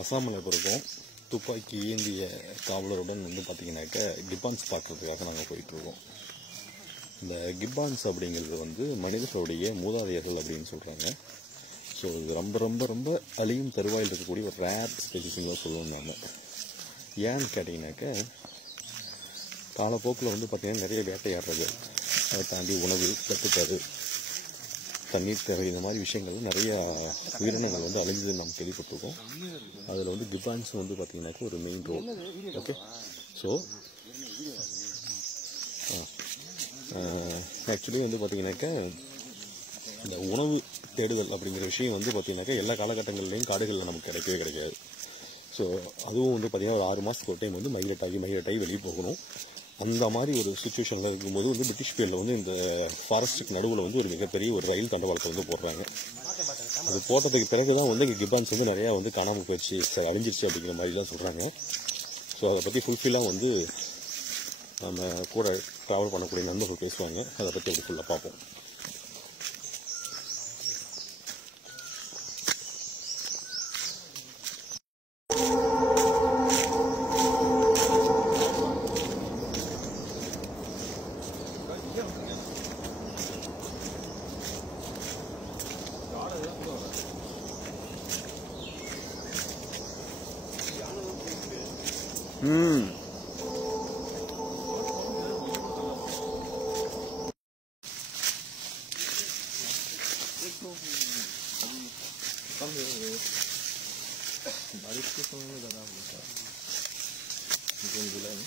அசாமில் இப்போ இருக்கோம். துப்பாக்கி ஏந்திய காவலருடன் பார்த்திங்கனாக்க கிப்பான்ஸ் பார்க்குறதுக்காக நாங்கள் போயிட்டுருக்கோம். இந்த கிப்பான்ஸ் அப்படிங்கிறது மனிதர்களுடைய மூதாதையர்கள் அப்படின்னு சொல்கிறாங்க. ஸோ இது ரொம்ப ரொம்ப ரொம்ப அழியும் தருவாயில் இருக்கக்கூடிய ஒரு ரேர் ஸ்பெசிஃபிக் தான் சொல்லுவோம் நாங்கள். ஏன்னு கேட்டிங்கனாக்க காலப்போக்கில் பார்த்திங்கன்னா நிறைய வேட்டையாடுறது, அதை தாண்டி உணவு தட்டுப்பாடு, தண்ணீர் தேவை, இந்த மாதிரி விஷயங்கள் நிறையா உயிரினங்கள் அழிஞ்சது நாம் கேள்விப்பட்டிருக்கோம். அதில் கிப்பான்ஸ் பார்த்திங்கனாக்கா ஒரு main role. Okay, so actually பார்த்திங்கனாக்கா இந்த உணவு தேடுதல் அப்படிங்கிற விஷயம் பார்த்திங்கனாக்கா எல்லா காலகட்டங்கள்லேயும் காடுகளில் நமக்கு கிடைக்கவே கிடைக்காது. ஸோ அதுவும் பார்த்திங்கன்னா ஒரு 6 மாதத்துக்கு ஒரு டைம் மைக்ரேட் ஆகி வெளியே போகணும். அந்த மாதிரி ஒரு சுச்சுவேஷனில் இருக்கும்போது பிரிட்டிஷ் பேரில் இந்த ஃபாரஸ்ட்டுக்கு நடுவில் ஒரு மிகப்பெரிய ஒரு ரயில் தண்டவாளத்தை போடுறாங்க. அது போட்டதுக்கு பிறகு தான் இங்கே கிப்பான்ஸ் நிறையா காணாமல் போயிடுச்சு, அழிஞ்சிருச்சு அப்படிங்கிற மாதிரி தான் சொல்கிறாங்க. ஸோ அதை பற்றி ஃபுல்ஃபில்லாக நம்ம கூட ட்ராவல் பண்ணக்கூடிய நண்பர்கள் பேசுவாங்க. அதை பற்றி அப்படி ஃபுல்லாக பார்ப்போம். बारिश के समय में ज़्यादा होता है जून जुलाई में।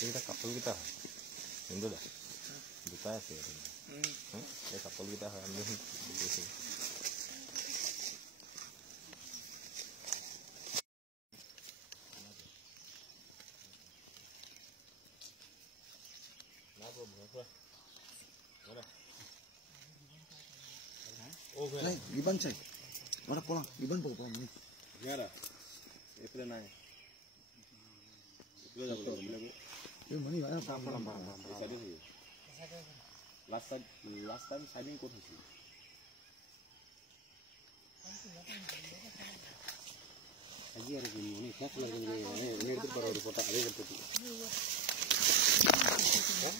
Kita kapal kita, itu dah, kita sih, ya kapal kita ambil di sini. Kenapa? Mana? Oh, kan? Giban cai, mana pulang? Giban bawa pulang ni. Gimana? Itu nanya. Itu dah boleh. Mana mana pulang. Last time signing kot hasi. Aji ada gini, ini kenapa lagi ini itu baru ada foto ada gitu. Hah?